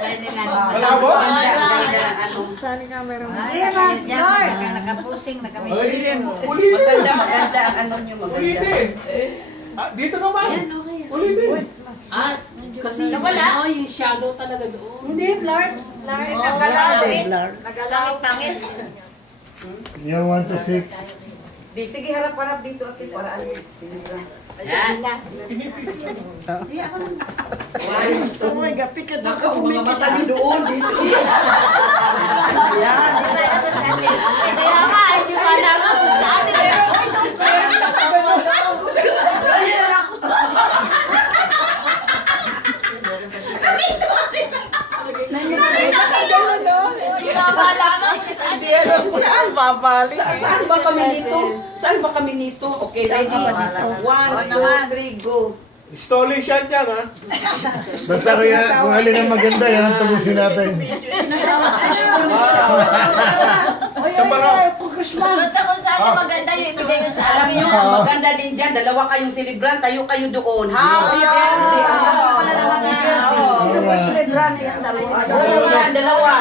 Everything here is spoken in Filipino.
Malabo? Saan ka meron? Nakapusing na kami. Ulitin. Maganda ang ano nyo, maganda. Ulitin. Dito naman. Ulitin. Kasi yung shadow talaga doon. Hindi, Lord. Lord, nagalangit. Nagalangit pangit. Yung 1 to 6. Sige, harap-harap dito at para ano. Yan. Gusto mo, gapi ka doon. Mga mata ni doon dito. Yan. Kaya nga, hindi ko alam kung saan. Saan babalik? Saan ba kami nito? Saan ba kami nito? Okay, ready? 1, 2, 3, go. Stolen shot yan, ha? Basta kuya, kung alin ang maganda, yan ang tapusin natin. Sa baro. Basta kung saan yung maganda yung ibigay nyo sa Alam amin. niyo, ang maganda din dyan, dalawa kayong celebrant, tayo kayo doon. Happy birthday! Ang ganda pala ng mga birthday. Oo nga. Dalawa.